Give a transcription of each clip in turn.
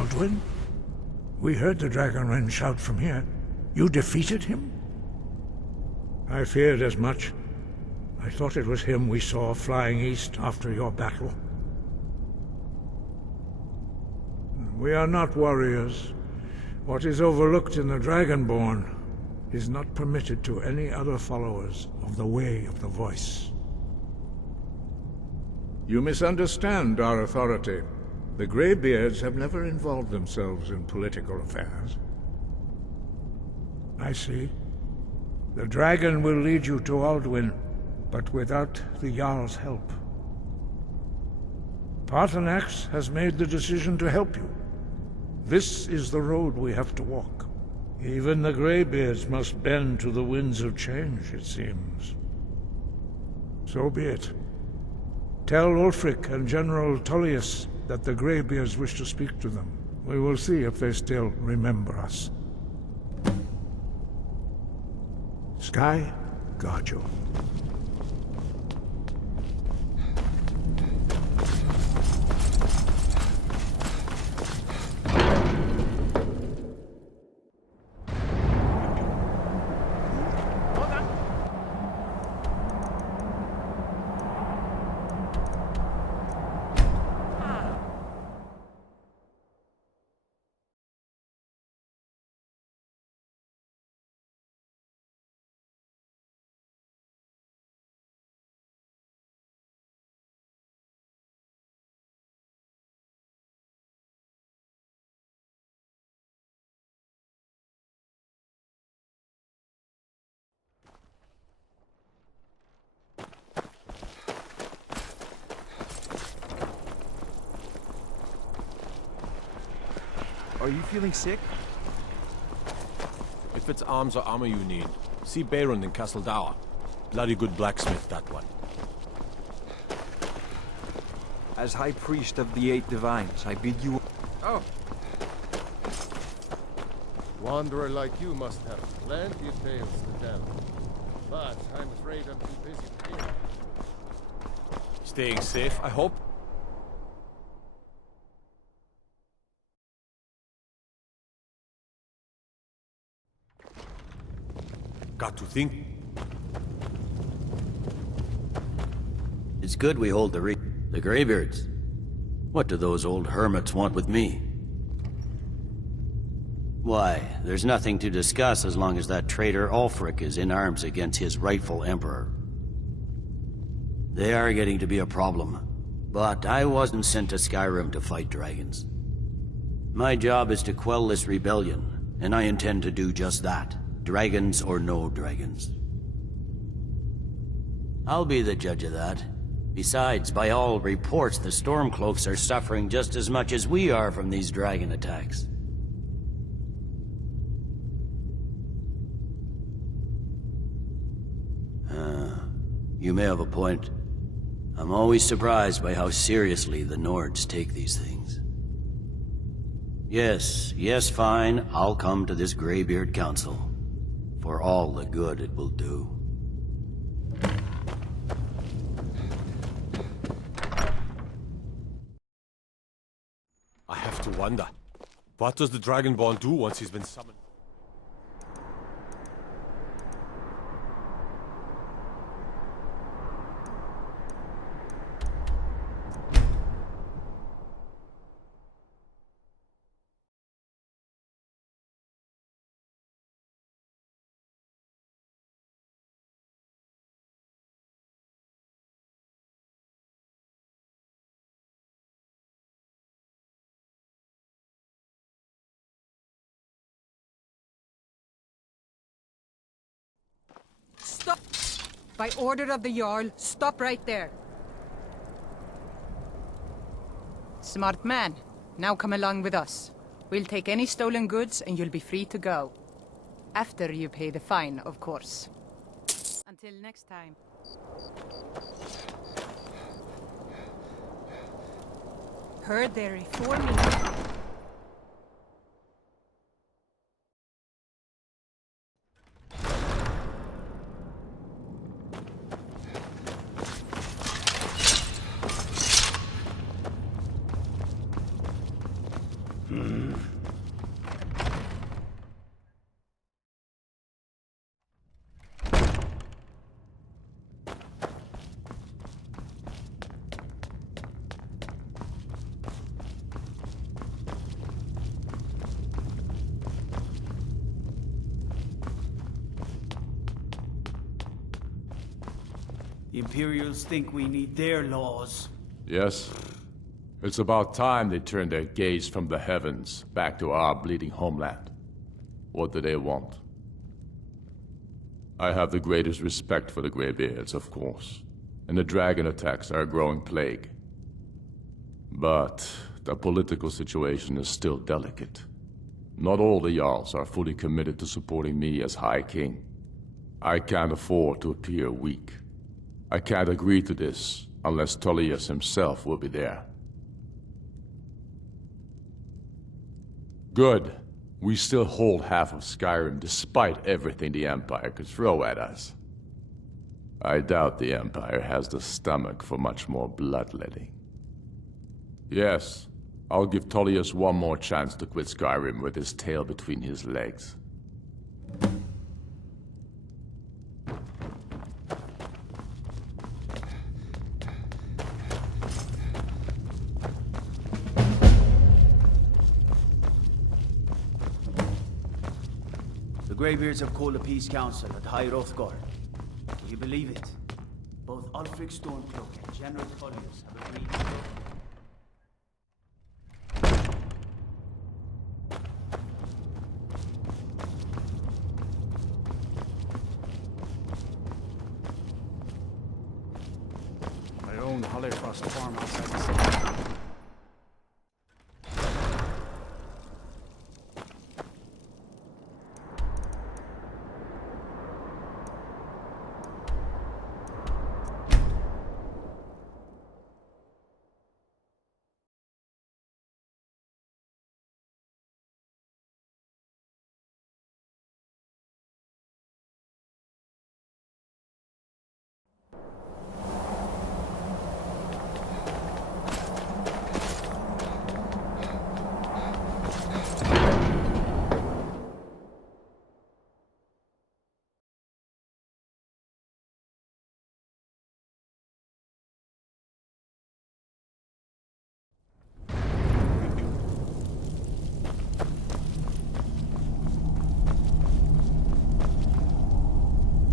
Alduin? We heard the Dragonren shout from here. You defeated him? I feared as much. I thought it was him we saw flying east after your battle. We are not warriors. What is overlooked in the Dragonborn is not permitted to any other followers of the Way of the Voice. You misunderstand our authority. The Greybeards have never involved themselves in political affairs. I see. The dragon will lead you to Alduin, but without the Jarl's help. Paarthurnax has made the decision to help you. This is the road we have to walk. Even the Greybeards must bend to the winds of change, it seems. So be it. Tell Ulfric and General Tullius that the Greybeards wish to speak to them. We will see if they still remember us. Sky, guard you. Are you feeling sick? If it's arms or armor you need, see Beirund in Castle Dower. Bloody good blacksmith, that one. As High Priest of the Eight Divines, I bid you... Oh. Wanderer like you must have plenty of tales to tell. But I'm afraid I'm too busy to hear. Staying safe, I hope? Got to think. It's good we hold the Greybeards. What do those old hermits want with me? Why, there's nothing to discuss as long as that traitor Ulfric is in arms against his rightful emperor. They are getting to be a problem, but I wasn't sent to Skyrim to fight dragons. My job is to quell this rebellion, and I intend to do just that. Dragons or no dragons. I'll be the judge of that. Besides, by all reports, the Stormcloaks are suffering just as much as we are from these dragon attacks. You may have a point. I'm always surprised by how seriously the Nords take these things. Yes, fine. I'll come to this Greybeard Council. For all the good it will do. I have to wonder. What does the Dragonborn do once he's been summoned? Stop! By order of the Jarl, stop right there. Smart man. Now come along with us. We'll take any stolen goods and you'll be free to go. After you pay the fine, of course. Until next time. Heard they're reforming. The Imperials think we need their laws. Yes. It's about time they turned their gaze from the heavens back to our bleeding homeland. What do they want? I have the greatest respect for the Greybeards, of course, and the dragon attacks are a growing plague. But the political situation is still delicate. Not all the Jarls are fully committed to supporting me as High King. I can't afford to appear weak. I can't agree to this unless Tullius himself will be there. Good. We still hold half of Skyrim despite everything the Empire could throw at us. I doubt the Empire has the stomach for much more bloodletting. Yes, I'll give Tullius one more chance to quit Skyrim with his tail between his legs. The Greybeards have called a peace council at High Hrothgar. Do you believe it? Both Ulfric Stormcloak and General Tullius have agreed to go. My own Holyfrost farm outside the city.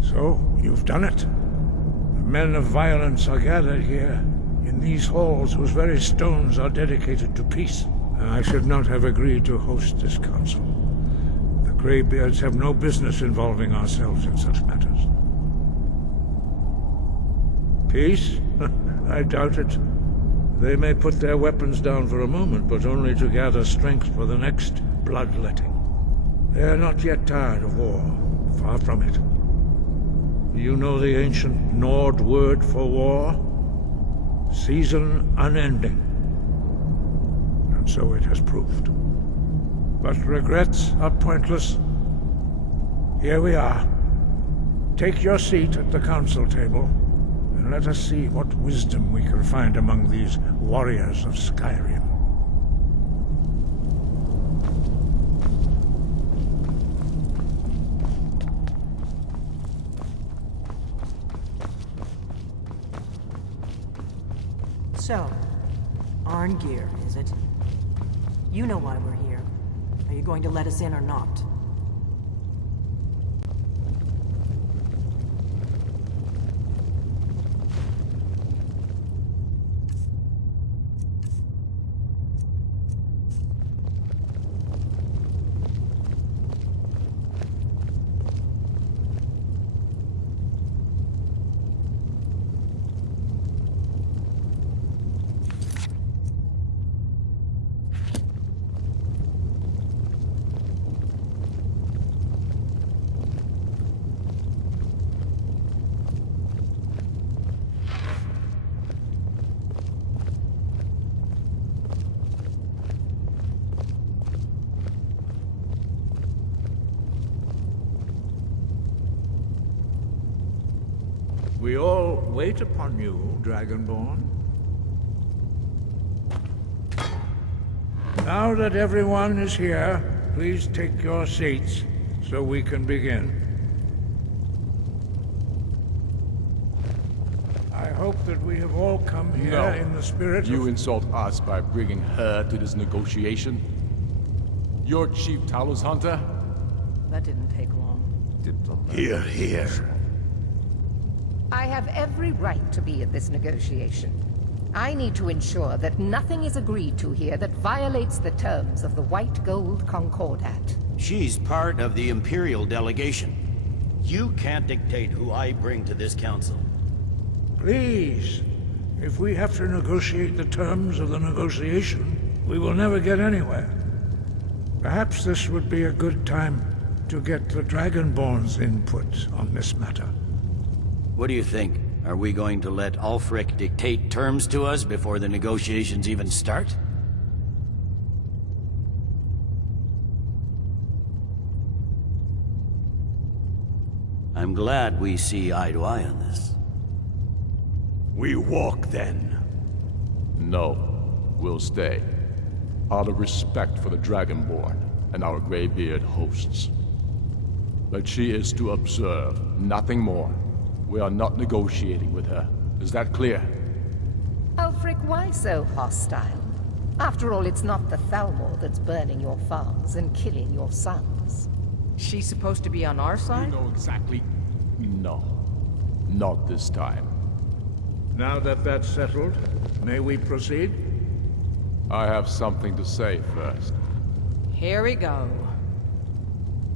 So, you've done it. The men of violence are gathered here, in these halls whose very stones are dedicated to peace. I should not have agreed to host this council. The Greybeards have no business involving ourselves in such matters. Peace? I doubt it. They may put their weapons down for a moment, but only to gather strength for the next bloodletting. They are not yet tired of war. Far from it. You know the ancient Nord word for war? Season unending. And so it has proved. But regrets are pointless. Here we are. Take your seat at the council table, and let us see what wisdom we can find among these warriors of Skyrim. So, Arngeir, is it? You know why we're here. Are you going to let us in or not? We all wait upon you, Dragonborn. Now that everyone is here, please take your seats so we can begin. I hope that we have all come here in the spirit of... You insult us by bringing her to this negotiation? You're Chief Talos Hunter? That didn't take long. Hear, hear. I have every right to be at this negotiation. I need to ensure that nothing is agreed to here that violates the terms of the White Gold Concordat. She's part of the Imperial delegation. You can't dictate who I bring to this council. Please, if we have to negotiate the terms of the negotiation, we will never get anywhere. Perhaps this would be a good time to get the Dragonborn's input on this matter. What do you think? Are we going to let Ulfric dictate terms to us before the negotiations even start? I'm glad we see eye to eye on this. We walk then. No, we'll stay. Out of respect for the Dragonborn and our Greybeard hosts. But she is to observe, nothing more. We are not negotiating with her. Is that clear? Ulfric, why so hostile? After all, it's not the Thalmor that's burning your farms and killing your sons. She's supposed to be on our You side? know exactly... No. Not this time. Now that that's settled, may we proceed? I have something to say first. Here we go.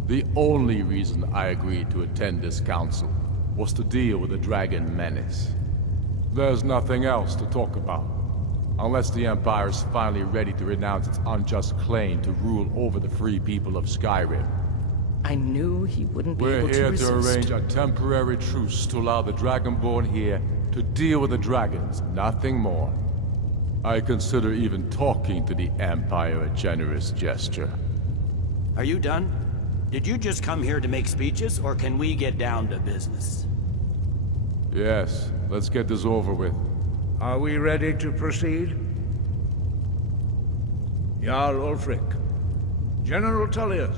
The only reason I agreed to attend this council was to deal with the dragon menace. There's nothing else to talk about. Unless the Empire is finally ready to renounce its unjust claim to rule over the free people of Skyrim. I knew he wouldn't be We're able to here resist. to arrange a temporary truce to allow the Dragonborn here to deal with the dragons, nothing more. I consider even talking to the Empire a generous gesture. Are you done? Did you just come here to make speeches, or can we get down to business? Yes, let's get this over with. Are we ready to proceed? Jarl Ulfric, General Tullius,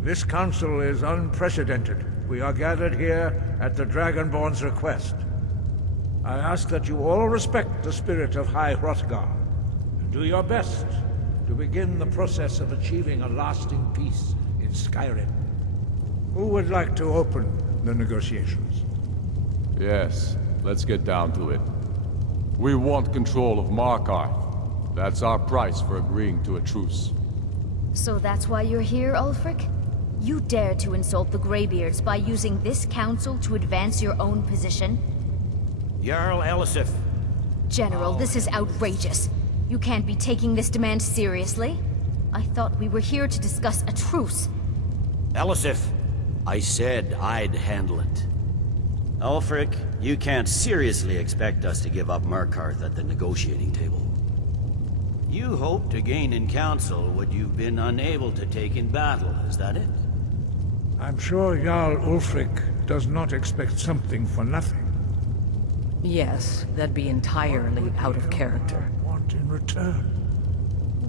this council is unprecedented. We are gathered here at the Dragonborn's request. I ask that you all respect the spirit of High Hrothgar, and do your best to begin the process of achieving a lasting peace in Skyrim. Who would like to open the negotiations? Yes, let's get down to it. We want control of Markarth. That's our price for agreeing to a truce. So that's why you're here, Ulfric? You dare to insult the Greybeards by using this council to advance your own position? Jarl Elisif. General, this is outrageous. You can't be taking this demand seriously. I thought we were here to discuss a truce. Elisif, I said I'd handle it. Ulfric, you can't seriously expect us to give up Markarth at the negotiating table. You hoped to gain in council what you've been unable to take in battle, is that it? I'm sure Jarl Ulfric does not expect something for nothing. Yes, that'd be entirely out of character. Want in return?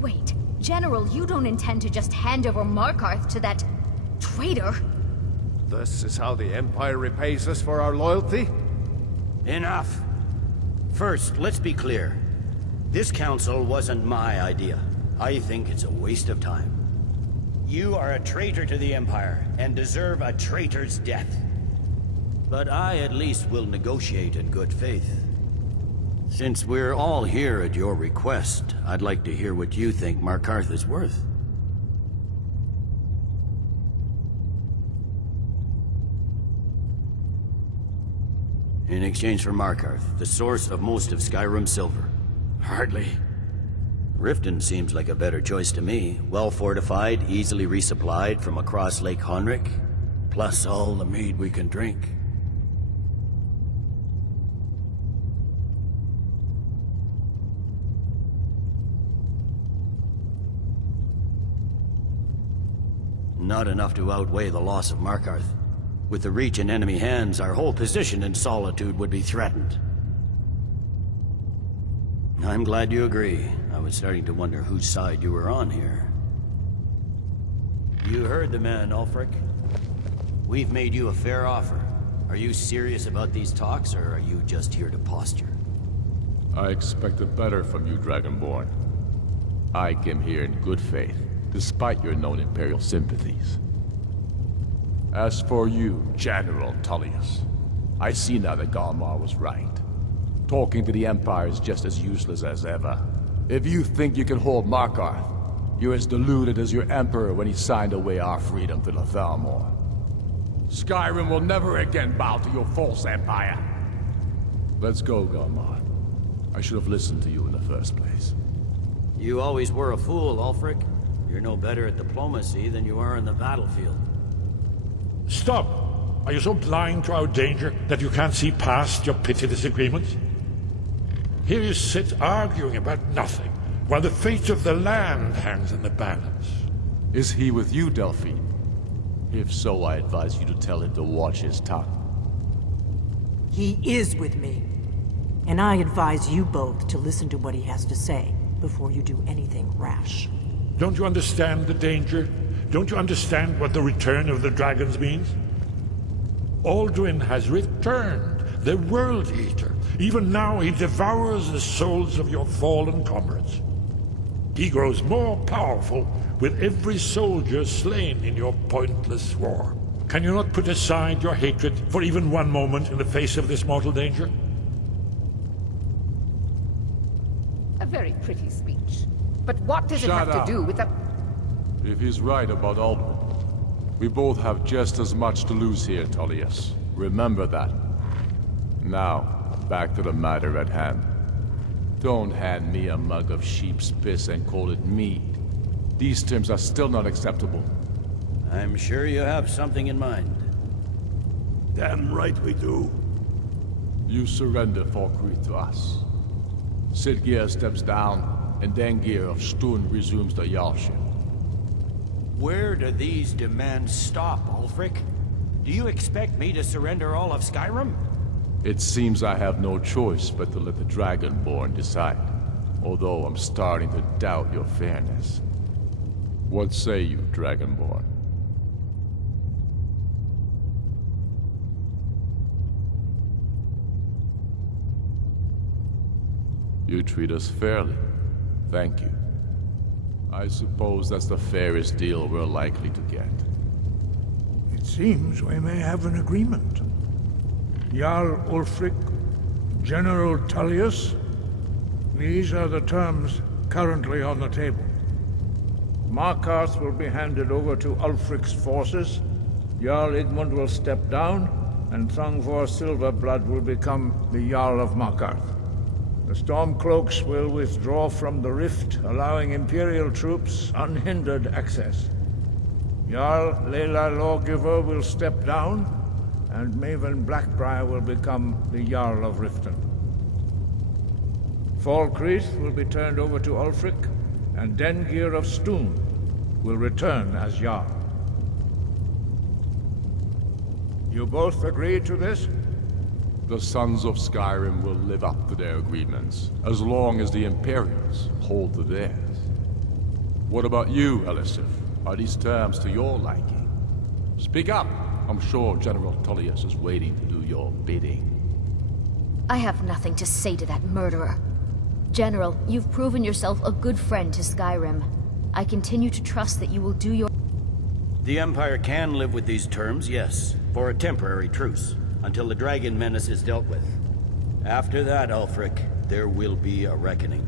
Wait, General, you don't intend to just hand over Markarth to that traitor? This is how the Empire repays us for our loyalty? Enough! First, let's be clear. This council wasn't my idea. I think it's a waste of time. You are a traitor to the Empire, and deserve a traitor's death. But I at least will negotiate in good faith. Since we're all here at your request, I'd like to hear what you think Markarth is worth. In exchange for Markarth, the source of most of Skyrim's silver. Hardly. Riften seems like a better choice to me. Well-fortified, easily resupplied from across Lake Honric, plus all the mead we can drink. Not enough to outweigh the loss of Markarth. With the Reach in enemy hands, our whole position in Solitude would be threatened. I'm glad you agree. I was starting to wonder whose side you were on here. You heard the man, Ulfric. We've made you a fair offer. Are you serious about these talks, or are you just here to posture? I expected better from you, Dragonborn. I came here in good faith, despite your known Imperial sympathies. As for you, General Tullius, I see now that Galmar was right. Talking to the Empire is just as useless as ever. If you think you can hold Markarth, you're as deluded as your Emperor when he signed away our freedom to the Thalmor. Skyrim will never again bow to your false empire. Let's go, Galmar. I should have listened to you in the first place. You always were a fool, Ulfric. You're no better at diplomacy than you are in the battlefield. Stop! Are you so blind to our danger that you can't see past your petty disagreements? Here you sit arguing about nothing, while the fate of the land hangs in the balance. Is he with you, Delphine? If so, I advise you to tell him to watch his tongue. He is with me. And I advise you both to listen to what he has to say before you do anything rash. Don't you understand the danger? Don't you understand what the return of the dragons means? Alduin has returned, the World Eater. Even now he devours the souls of your fallen comrades. He grows more powerful with every soldier slain in your pointless war. Can you not put aside your hatred for even one moment in the face of this mortal danger? A very pretty speech. But what does it have to do with the... If he's right about Alduin, we both have just as much to lose here, Tullius. Remember that. Now, back to the matter at hand. Don't hand me a mug of sheep's piss and call it mead. These terms are still not acceptable. I'm sure you have something in mind. Damn right we do. You surrender Falkreath to us. Sidgeir steps down, and Arngeir of Stun resumes the Jarlship. Where do these demands stop, Ulfric? Do you expect me to surrender all of Skyrim? It seems I have no choice but to let the Dragonborn decide, although I'm starting to doubt your fairness. What say you, Dragonborn? You treat us fairly. Thank you. I suppose that's the fairest deal we're likely to get. It seems we may have an agreement. Jarl Ulfric, General Tullius, these are the terms currently on the table. Markarth will be handed over to Ulfric's forces, Jarl Igmund will step down, and Thongvor Silverblood will become the Jarl of Markarth. The Stormcloaks will withdraw from the rift, allowing Imperial troops unhindered access. Jarl Leila Lawgiver will step down, and Maven Blackbriar will become the Jarl of Riften. Falkreath will be turned over to Ulfric, and Arngeir of Stun will return as Jarl. You both agree to this? The Sons of Skyrim will live up to their agreements, as long as the Imperials hold to theirs. What about you, Elisif? Are these terms to your liking? Speak up! I'm sure General Tullius is waiting to do your bidding. I have nothing to say to that murderer. General, you've proven yourself a good friend to Skyrim. I continue to trust that you will do your... The Empire can live with these terms, yes, for a temporary truce, until the Dragon Menace is dealt with. After that, Ulfric, there will be a reckoning.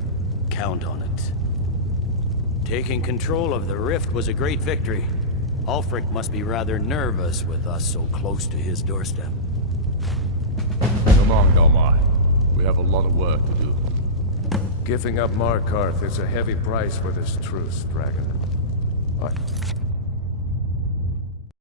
Count on it. Taking control of the Rift was a great victory. Ulfric must be rather nervous with us so close to his doorstep. Come on, Galmar. We have a lot of work to do. Giving up Markarth is a heavy price for this truce, Dragon.